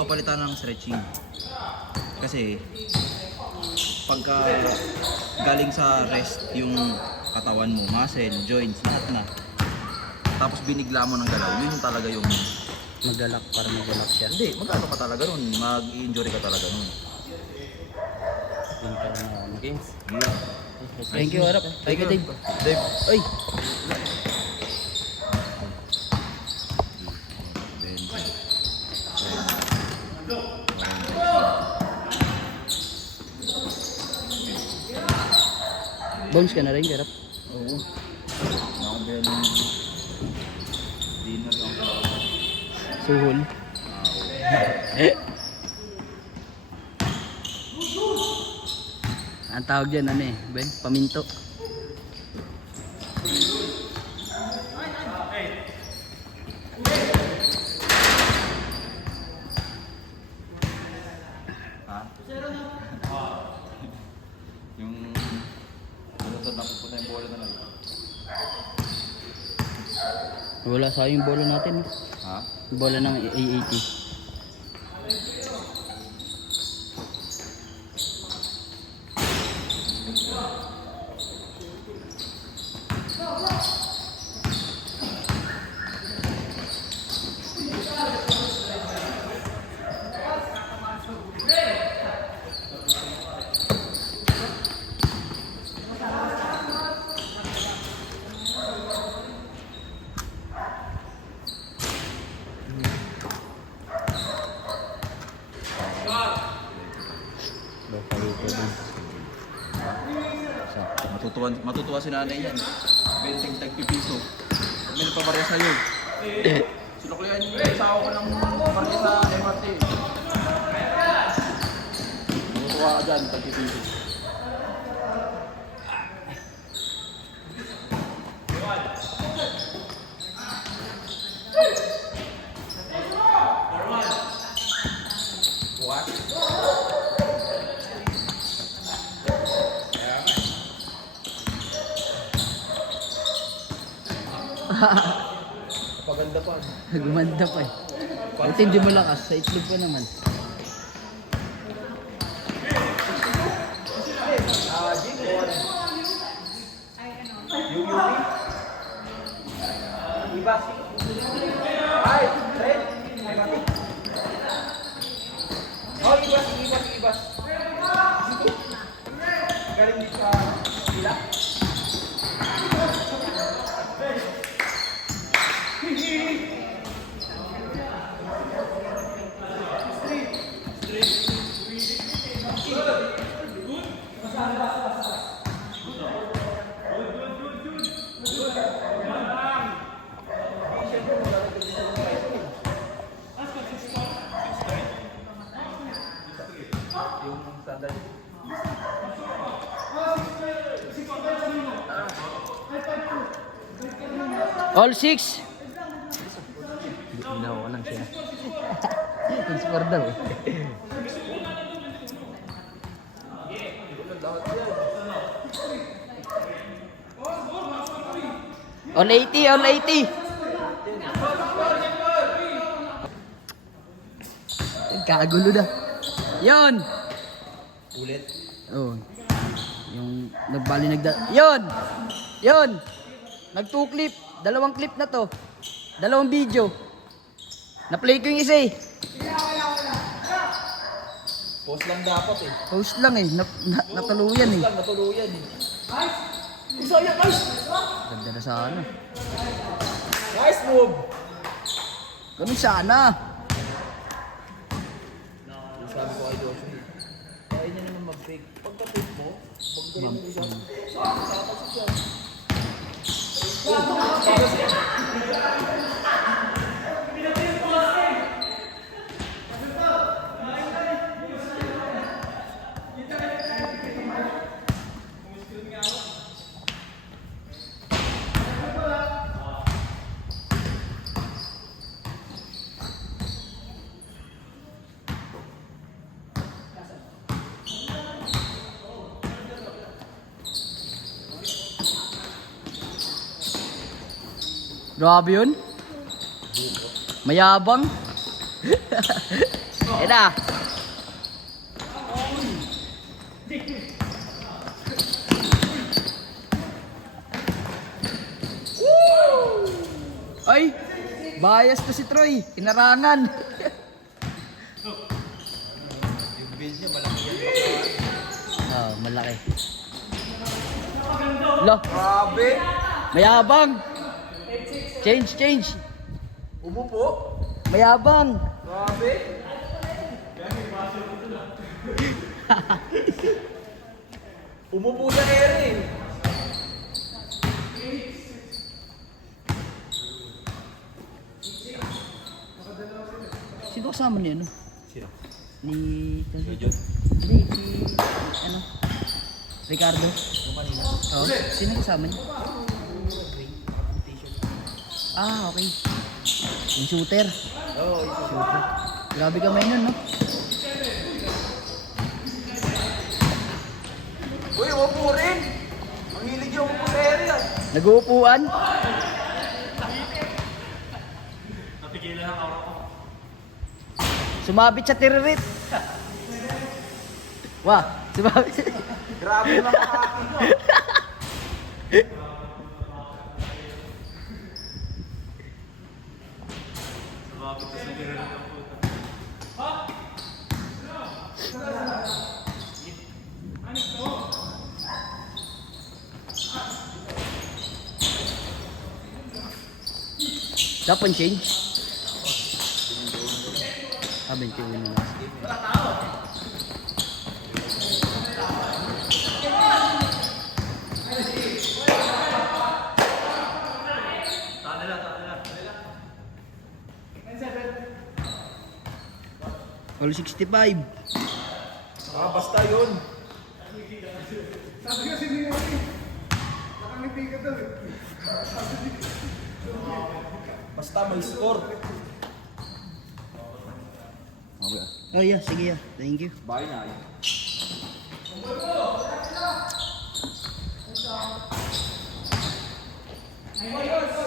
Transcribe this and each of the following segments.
papalitan ng stretching. Kasi pagka galing sa rest yung katawan mo, muscle, joints, lahat na. Tapos binigla mo ng galaw, yun talaga yung Magalak para magalak siya. hindi, mag-ano ka talaga nun, mag-injury ka talaga nun. Yun ka na games. Yeah. Thank you, Arap. Thank you, Dave. Dave. Ay! Bounce ka na rin, Arap. Oo. Nakabaya ng dinner lang. Suhol. Ang tawag dyan, ano eh, Ben? Paminto. Ha? Yung lusod na pupunta yung bola na lang. Wala sa yung bola natin. Ha? Bola ng AAT. Matutuwa si nanay yan. Benteng tagpipiso. May nagpabarya sa'yo. Sinuklihan yung asawa ko ng barya sa MRT. Matutuwa ka dyan, tagpipiso. Paganda pa. Gumanda pa eh. Buti hindi mo lakas. Sa itlog pa naman. All six. Ginawa lang siya. Score daw eh. All 80, all 80. Kagulo na. Yon. Ulit. Oh. Yung nagbali Yon. Yon. Nag-2 clip. Dalawang clip na to. Dalawang video. Na-play ko yung isa eh. Post lang dapat eh. Post lang eh. Natuluyan eh. Post lang, natuluyan eh. Nice! Isaya, nice! Ganda na sana. Nice move! Ganun sana. Sabi ko kay Josh, kaya niya naman mag-fake. Pagka-fake mo, pag-galing mo siya, dapat siya. Grabe yun. Mayabang. Yan na. Ay, bias to si Troy. Inarangan. Yung bench niya, malaki yan. Oh, malaki. Lo, Grabe! mayabang. Change. Umupo! Mayabang. Grabe! Umupo sa ere. Sino kasama niya, no? Sino? Ni... Jojo? Hindi, si... Ano? Ricardo. Yung kanina? Oh, sino kasama niya? Ah, okay. Yung shooter. Oo, isa. Shooter. Grabe kamay nun, no? Uy, umupo rin! Ang hilig yung umupo sa ere yan. Nag-uupuan. Sumabit sa tiririt. Wah, sumabit. Grabe lang makakaki mo. Dapat change. Ah, 21 na. All 65. Ah, basta yun. Basta may score. Okay. Oh yeah, sige yeah. Thank you. Bye na.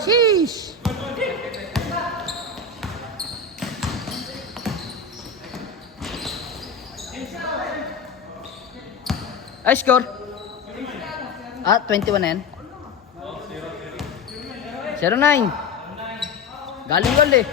Sheesh! Ay, score. Ah, 21 na yan. 09. Galing gol eh.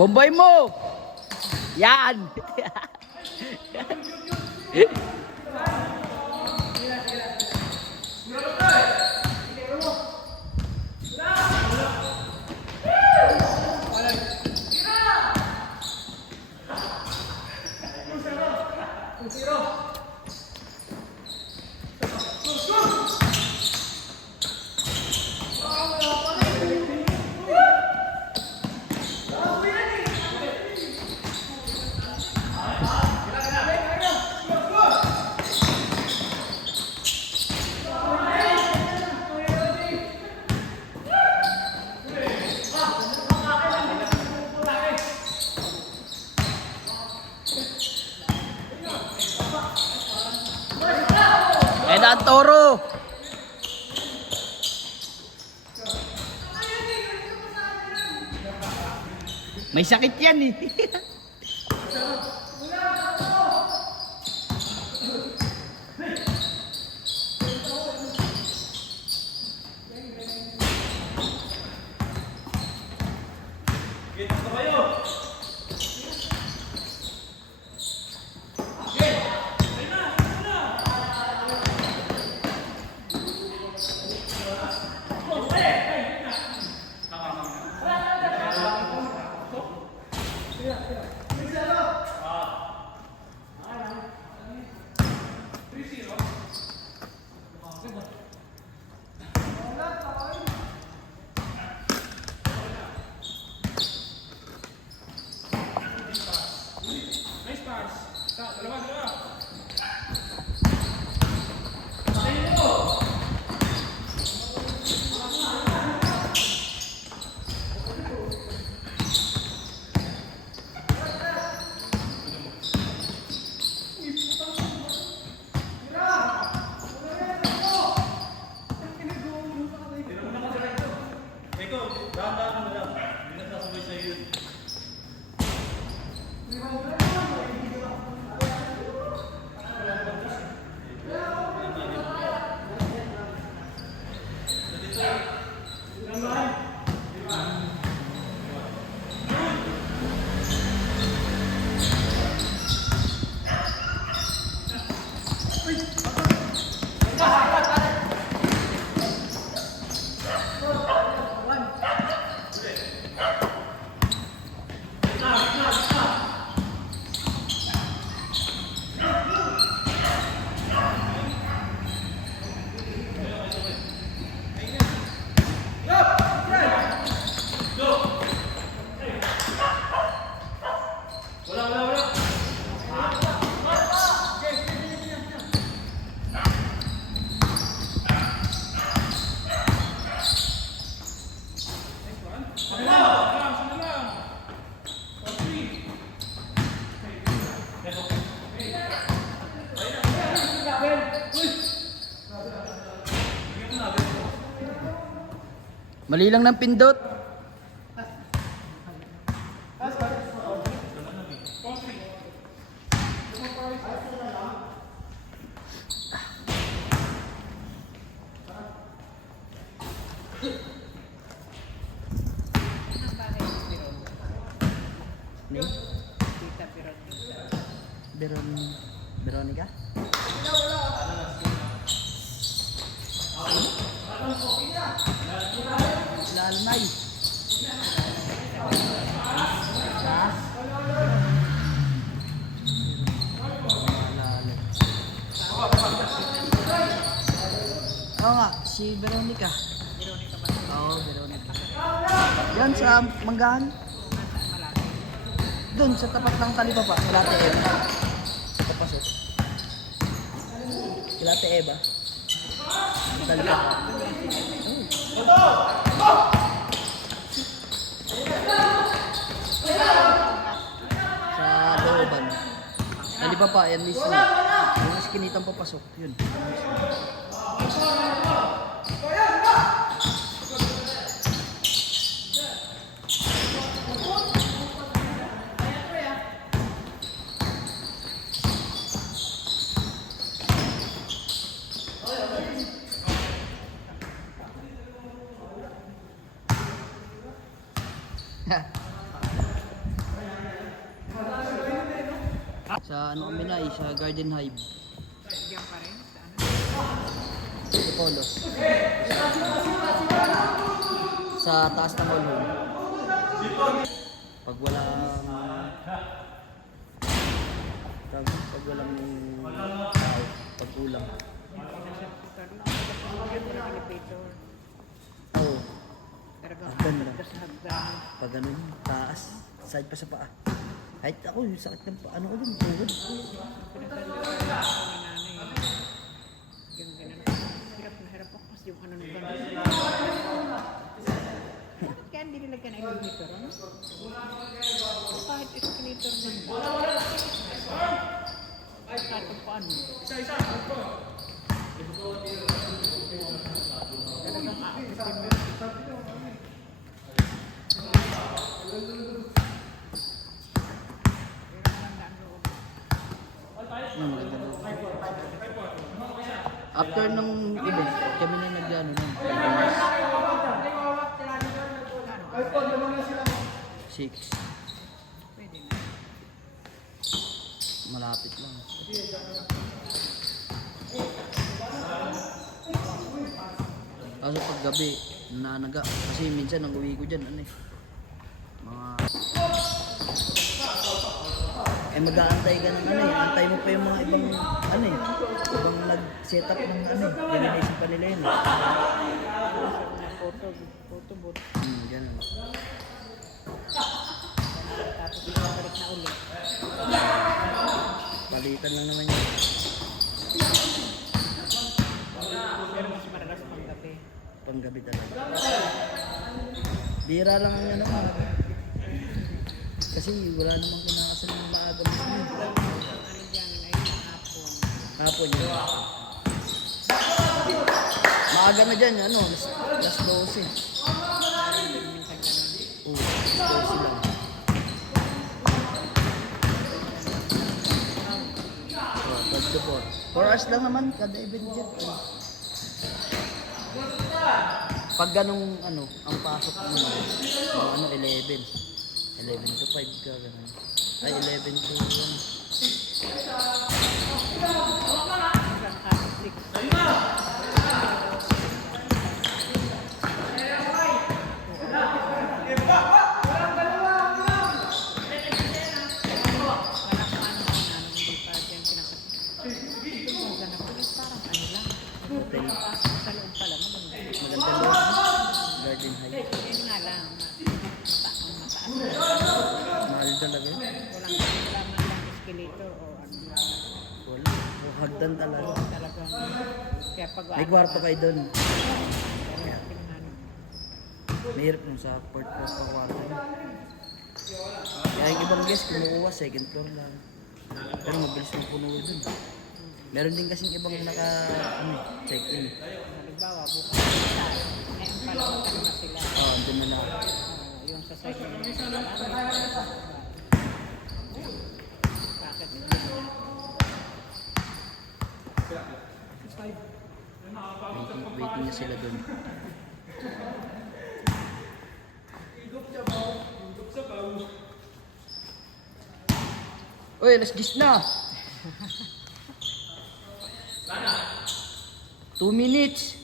Bombay mo! Yan! Ayan na ang toro. May sakit yan eh. Mali lang ng pindot. Veronica? Wala Alnay. Oo nga, si Veronica. Oo, Veronica. Yan sa Manggahan. Doon, sa tapat ng Talipapa. Kilate Eva. Papasok. Kilate Eva. Talipapa. Sa looban. Talipapa, yan mismo. Yung iskinitang papasok. Yun. Sa ano kami na sa Garden Hive. Diyan pa rin? Sa ano? Sa Polos. Sa taas ng Olhon. Pag walang pag walang tao, pag kulang. Oo. Talagang Hagdan lang. hagdas na hagdan. Pag ganun, taas, side pa sa paa. Kahit ako, yung sakit ng paa, ano ko dun, tuhod. Pinagdala ko ni nanay. Yung ganun. Hirap na hirap ako kasi yung ano nung ganun. Kaya hindi nilagyan ng elevator, ano? Kahit escalator lang. Kahit paano. Talagang aapitin mo. After nung event, kami na nag-ano nun. 6. Pwede na. Malapit lang. Kaso pag gabi, nananaga. Kasi minsan ang uwi ko dyan, ano eh. Mga... Eh mag-aantay ka ng ano eh. Antay mo pa yung mga ibang ano eh. Ibang nag-set up ng ano eh. Yan naisip pa nila yun. Photo booth. Ganun. Tapos ibabalik na ulit. Palitan lang naman yun. Pero mas madalas pang gabi. Panggabi talaga. Bira lang ang ano mga. Kasi wala namang kinakasal ng maaga mo. Ano dyan ay hapon. Hapon yun. Maaga na dyan, ano, last 12. Minsan ganun. Oo, last 12 lang. So, 12 to 4. 4 hours lang naman kada event dyan. Pag ganong ano, ang pasok mo, ano, 11. 11 to 5 ka, gano'n. Ay, 11 to 1. Minsan kahit 6. Hotel. Sa loob pala, maganda. Maganda doon. Garden Heights. Yun nga lang, mataas. Mahal talaga yun. Wala man lang escalator o ano. Wala. O, hagdan talaga. Talagang, kaya pag May kwarto kayo doon. Kaya pinanganap. Mahirap nung sa port po pa kwarto. Kaya yung ibang guest kumukuha, second floor lang. Pero mabilis yung puno doon. Meron din kasing ibang naka, ano, check-in. Halimbawa, bukas na ngayon pala magkano na sila. Oo, doon na lang. Yung sa side ng bakit hindi Waiting na sila doon. Uy, alas 10 na! 2 minutes.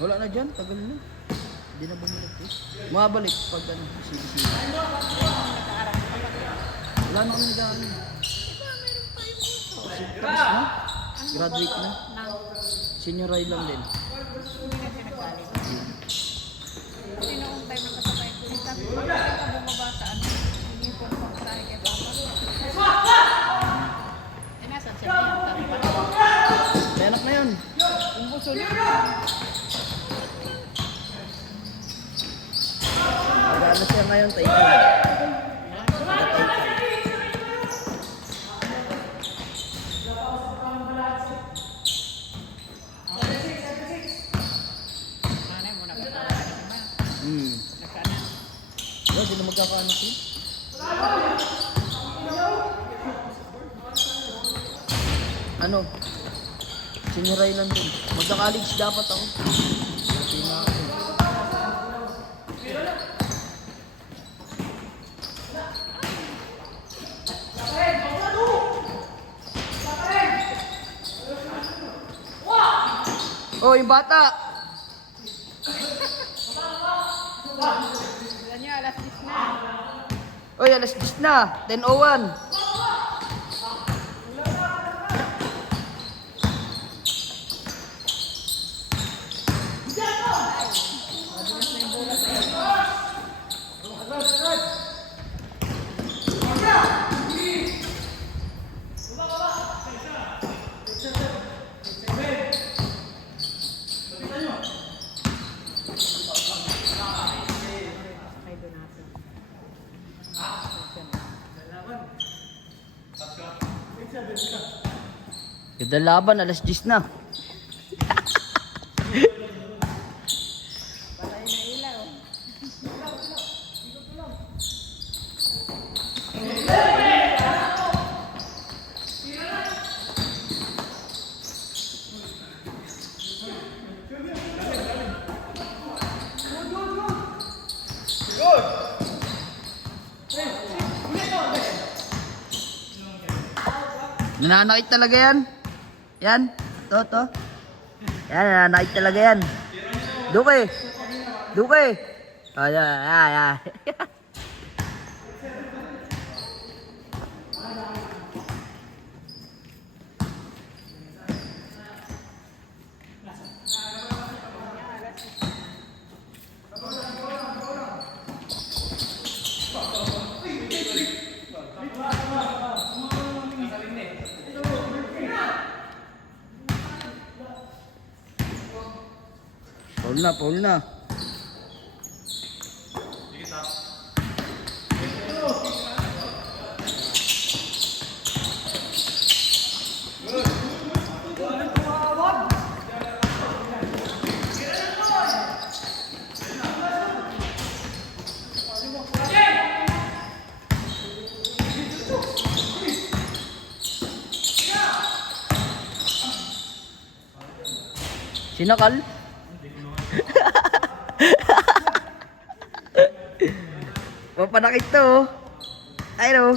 Wala na dyan, tagal na. Hindi na bumalik eh. Mabalik pag ano, sili-sili. Wala na kami nag-ano. Tapos na? Graduate na? Senior high lang din. Kasi noong time na kasabay ko, sabi ko, bakit ka bumaba sa ano? Hindi ko pang try kay Papa. Eh, nasan siya niya? Sabi pa. May anak na yun. Yung buso niya. Mag-ano siya ngayon, taikal. Taga-taikal. Manay mo na ba? Nagkana. Wala, di na magkakaanak yun. Ano? Senior high lang din. Magka-college dapat ako. Hindi na ako. Oh, yung bata! Alam niyo, alas 10 na. Oy, alas 10 na. 10:01. Kay Donato. Ganda laban, alas 10 na. Patay na ilaw. Nananakit talaga yan. Yan. To. Yan, nananakit talaga yan. Duke. Duke. Oh, yan. Paul na. Sinakal? Papanakit to. Ayun.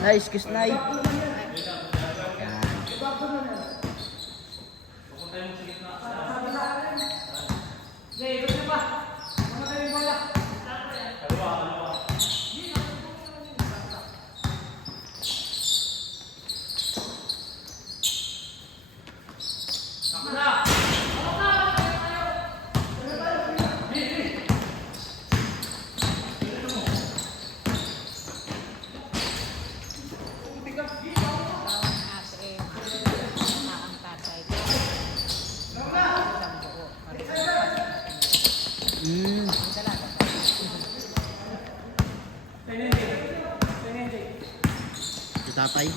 Nice, kiss na. tatay.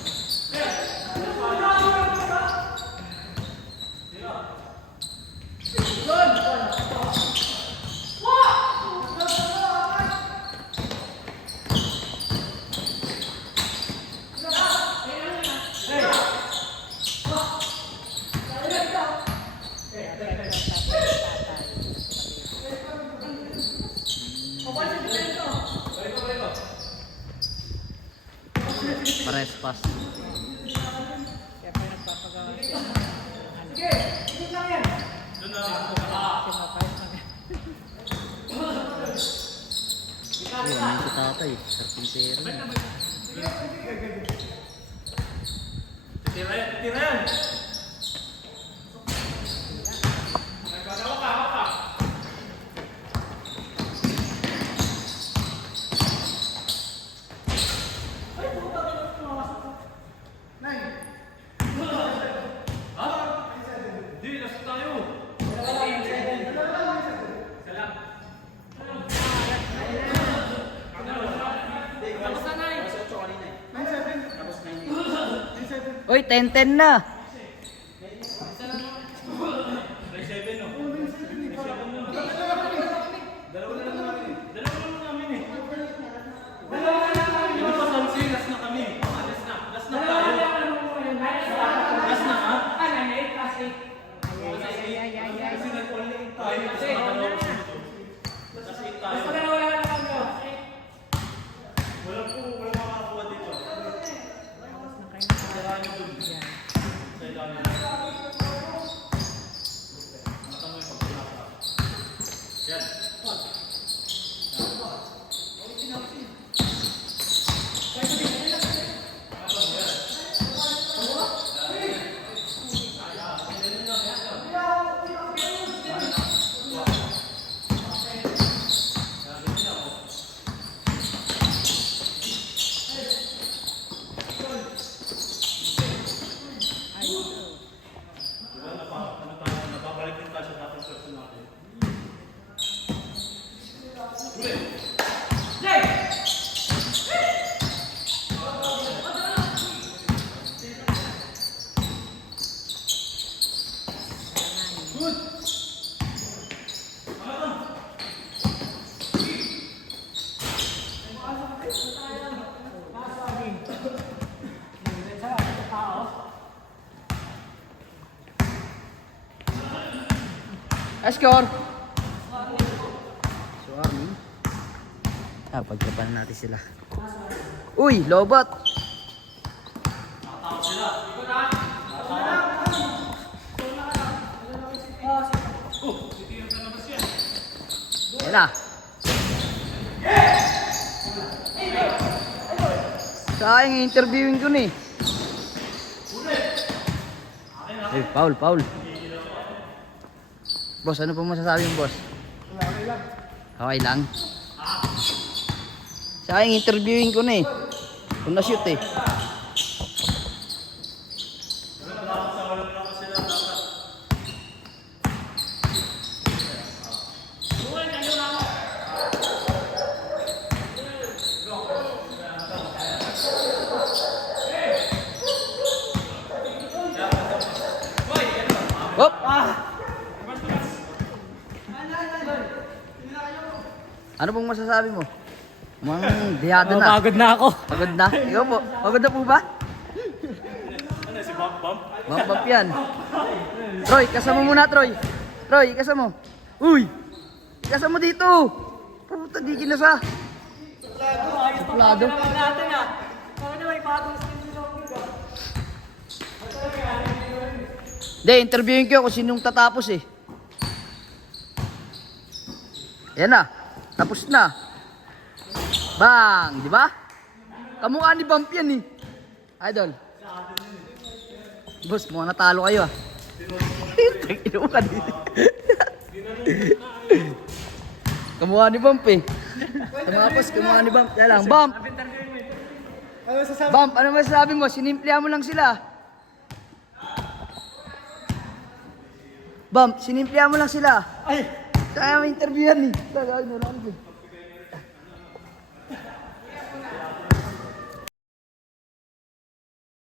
Pares pas. Kaya pa nagpapagawa siya. Oh, ano si tatay? Sarpintero. Uy, 10-10 na. Score. Sorry. Pagkapan natin sila. Uy, lobot. Yan na. Sayang interviewing ko ni. Hey, Paul. Boss, ano po masasabi mo, boss? Okay lang. Sayang interviewing ko na eh. Kung na-shoot eh. Hop! Ano pong masasabi mo? Mukhang dihado na. Pagod na ako. Pagod na? Ikaw po? Pagod na po ba? Ano si Bump Bump? Bump yan. Troy, kasama muna Troy. Troy, kasama mo. Uy! Kasama mo dito. Puta, di kinasa. Suplado. natin ah. Ano na may bagong skin dito. Hindi, interviewin ko kung sinong tatapos eh. Yan na. Tapos na. Bang! Di ba? Kamukha ni Bump yan eh. Idol. Boss, mukhang natalo kayo ah. Inuukan dito. Kamukha ni Bump eh. Tumapos, kamukha ni Bump. Yan lang. Bump! Bump, ano masasabi mo? Sinimplihan mo lang sila. Bump, sinimplihan mo lang sila. Ay! Kaya may interview yan eh. Tagay mo lang.